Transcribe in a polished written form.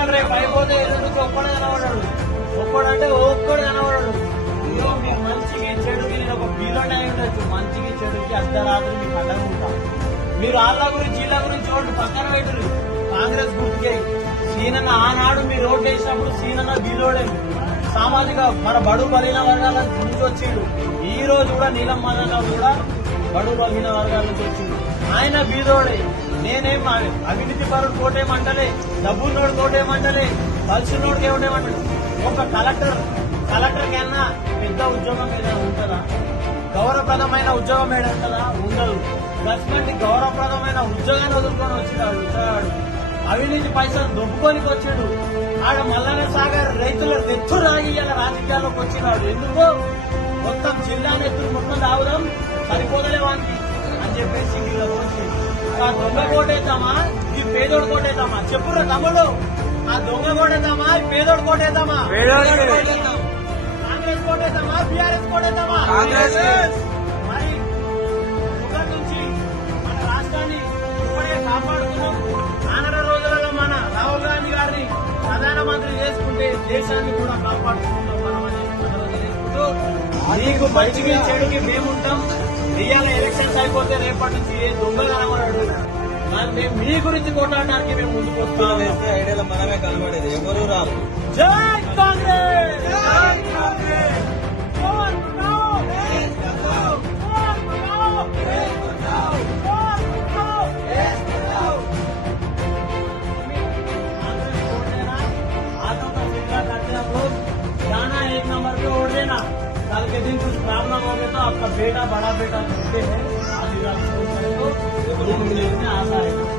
ఎన్నికలు రేపు అయిపోతే ఎల్లుండికి ఒక్కడు కనబడాడు. ఒక్కడంటే ఒక్కడు కనబడాడు. ఇదిగో మీ మంచికి చెడుకి నేను ఒక బీలోనే అయి ఉండొచ్చు. మంచికి చెడుకి అర్ధరాత్రి మీకు అడ్డంగా ఉంటాం. మీరు వాళ్ళ గురించి వీళ్ళ గురించి చూడండి, పక్కన పెట్టరు. కాంగ్రెస్ గుర్తుకే సీనన్న ఆనాడు మీరు ఓటు వేసినప్పుడు సీనన్న బీలోడే సామాజిక మన బడు బలహీన వర్గాల నుంచి వచ్చిండు. ఈ రోజు కూడా నీలం మదన్న కూడా బడు బలహీన వర్గాల నుంచి వచ్చిండు. ఆయన బీదోడే. నేనేం అవినీతి పరుడు కోటేమంటలే, డబ్బున్నోడు కోటేమంటలే, బలిసినోడికి ఏమిటేమంటలే. ఒక కలెక్టర్ కన్నా పెద్ద ఉద్యోగం ఏదైనా ఉంటుందా? గౌరవప్రదమైన ఉద్యోగం ఏడంటదా? ఉండదు. గవర్నమెంట్ గౌరవప్రదమైన ఉద్యోగాన్ని వదులుకొని వచ్చినాడు. అవినీతి పైసలు దొబ్బుకోనికి వచ్చాడు. ఆడ మల్లన్న సాగర్ రైతుల నెత్తు రాగియాల రాజకీయాల్లోకి వచ్చినాడు. ఎందుకు? మొత్తం జిల్లా నెత్తులు మొత్తం తాగుదాం సరిపోదలే వానికి అని చెప్పేసి వీళ్ళకి వచ్చేది. ఆ దొంగ కోటేద్దామా, ఈ పేదోడు కోటేద్దామా? చెప్పురా తమ్ముడు, ఆ దొంగ కోటేద్దామా, ఈ పేదోడు కోటేద్దామా? కాంగ్రెస్ కోటేద్దామా, బీఆర్ఎస్ కోటేద్దామా? మరి ఒకటి నుంచి మన రాష్ట్రాన్ని ఇప్పుడే కాపాడుకున్నాం. ఆనర రోజులలో మన రాహుల్ గాంధీ గారిని ప్రధానమంత్రి చేసుకుంటే దేశాన్ని కూడా కాపాడుకుంటాం మనమని తెలియజేసుకుంటూ, నీకు మంచికి చెడుకి మేముంటాం. ఇవాళ ఎలక్షన్స్ అయిపోతే రేపటి నుంచి ఏ దొంగ కనబడాడు. మేము మీ గురించి కొట్టడానికి మేము ముందుకు వస్తున్నాం. ఐడియాలో మనమే కనబడేది, ఎవరు రాదు. జై కాంగ్రెస్! गाना एक नंबर पे ओढ़ देना। कल के दिन कुछ प्रॉब्लम हो गया तो आपका बेटा बड़ा बेटा होते हैं, आदिवासी को आशा है।